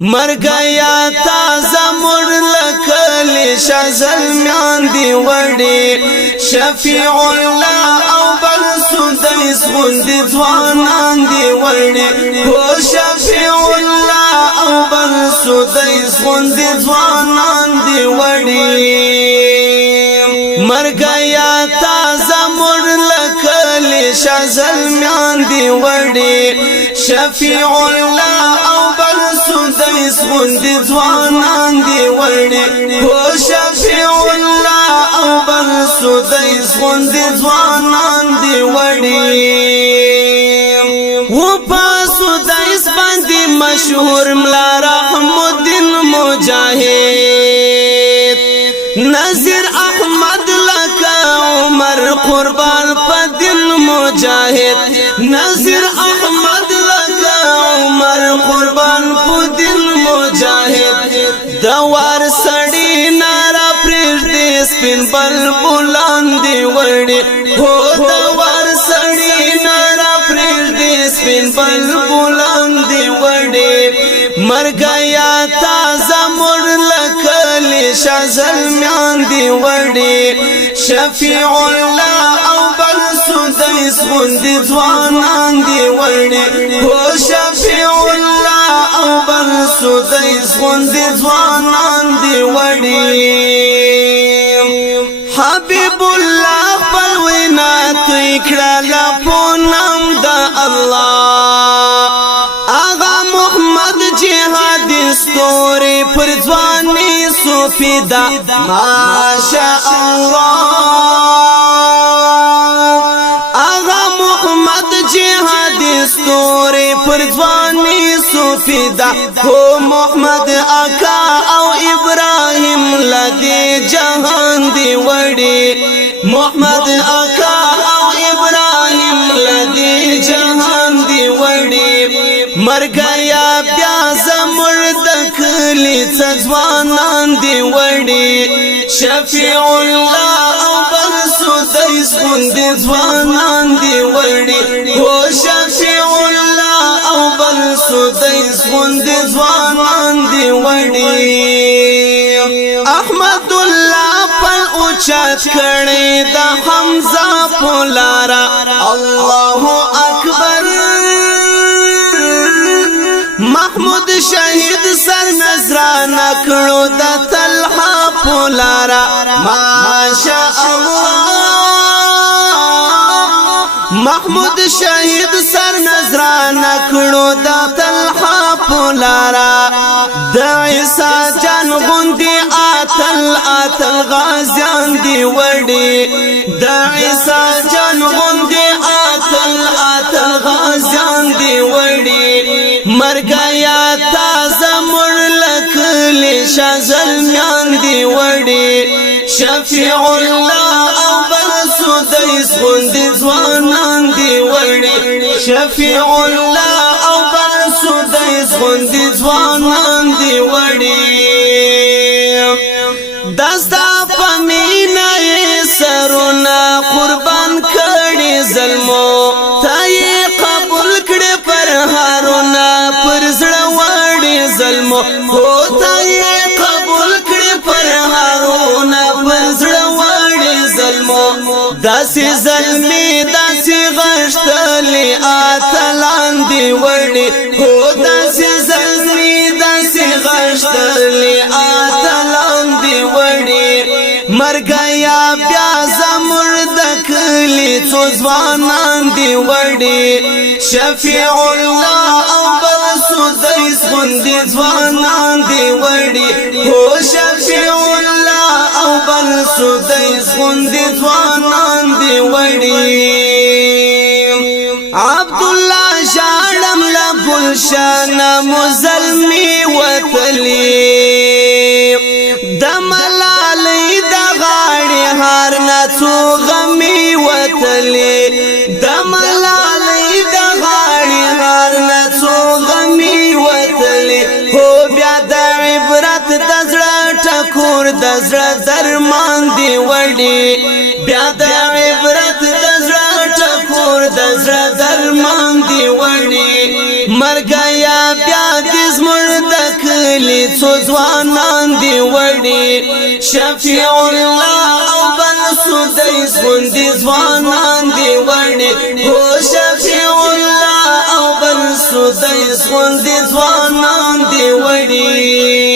مرگیا تازه مر لکل شازل میان دی وڑی شفیع اللہ او بل سدیس غندی دوانان دی وڑی او شفیع اللہ او بل سدیس غندی دوانان دی وڑی مرگیا تازه مر لکل شازل میان دی وڑی شفیع اللہ او بل سدیس غندی دوانان دی وڑی او شفیع اللہ او بل سدیس غندی دوانان دی وڑی و پا سدیس باندی مشہور ملا رحم الدین مجاہد نظیر احمد لکا عمر قربان پا دل مجاہد نظیر احمد لکا عمر قربان پا دل مجاہد دوار سڑی نارا پریش دی سپین بل بلان دی وڑی ہو دوار سڑی نارا پریش دی سپین بل بلان دی وڑی مرگیا تازه مر لکل شازل میان دی وڑی شفیع اللہ او بل سدیس غندی دوانان دی وڑی او شفیع اللہ او بل سدیس غندی دوانان دی وڑی حبیب اللہ پلوینا تکڑا لپونم دا اللہ آغا محمد جہادی ستوری پر ځواني صوفیدا ماشاء الله آغا محمد جہادی ستوری پر ځواني صوفیدا هو محمد آقا او ابراہیم لدی جہان دی وڑی محمد آقا او ابراہیم لدی جہان دی وڑی مرگیا بیا زمر دکلی تزوانان دی وڑی شفیع اللہ او بل سدیس غندی ځوانان دی وڑی او شفیع اللہ او بل سدیس غندی ځوانان دی وڑی احمد اللہ پل اوچت کڑی دا حمزہ پولارا اللہ اکبر محمود شہید سر نظرانہ کڑو دا طلحہ پولارا ماشاء اللہ محمود شہید سر نظرانہ کڑو دا طلحہ پولارا دا عیسیٰ جان غندی آتل غازیان دی وڑی دا عیسیٰ جان غندی آتل غازیان دی وڑی مرگیا تازه مر لکل شازل میان دی وڑی شفیع اللہ او بل سدیس غندی ځوانان دی وڑی شفیع اللہ او بل سدیس غندی ځوانان دی وڑی دستا پمینا سرونا قربان کړي ظلمو تای قبول کړي پر هارونا پر زړه وړي ظلمو هو تای قبول کړي پر هارونا پر زړه وړي ظلمو داسې ظلمي داسې غشتلي اتلان دی وړي هو داسې ظلمي داسې غشتلي اتلان دی وړي مرگیا بیا زمر دکلی څو ځوانان دی وڑی شفیع اللہ او بل سدیس غندی ځوانان دی وڑی او شفیع اللہ او بل سدیس غندی ځوانان دی وڑی عبداللہ شاڑم لگلشان مزلمی وطلی دملالی دغاڑی ہارنا چو غمی وطلی دملالی دغاڑی ہارنا چو غمی وطلی ہو بیا دا عبرت دزڑا ٹکور دزڑا درمان دی وڑی بیا دا عبرت دزڑا ٹکور دزڑا درمان دی وڑی مرگیا بیا دز مردک ځوانان دی وړي شفیع الله او بل سدیس غوندي ځوانان دی وړي هو شفیع الله او بل سدیس غوندي ځوانان دی وړي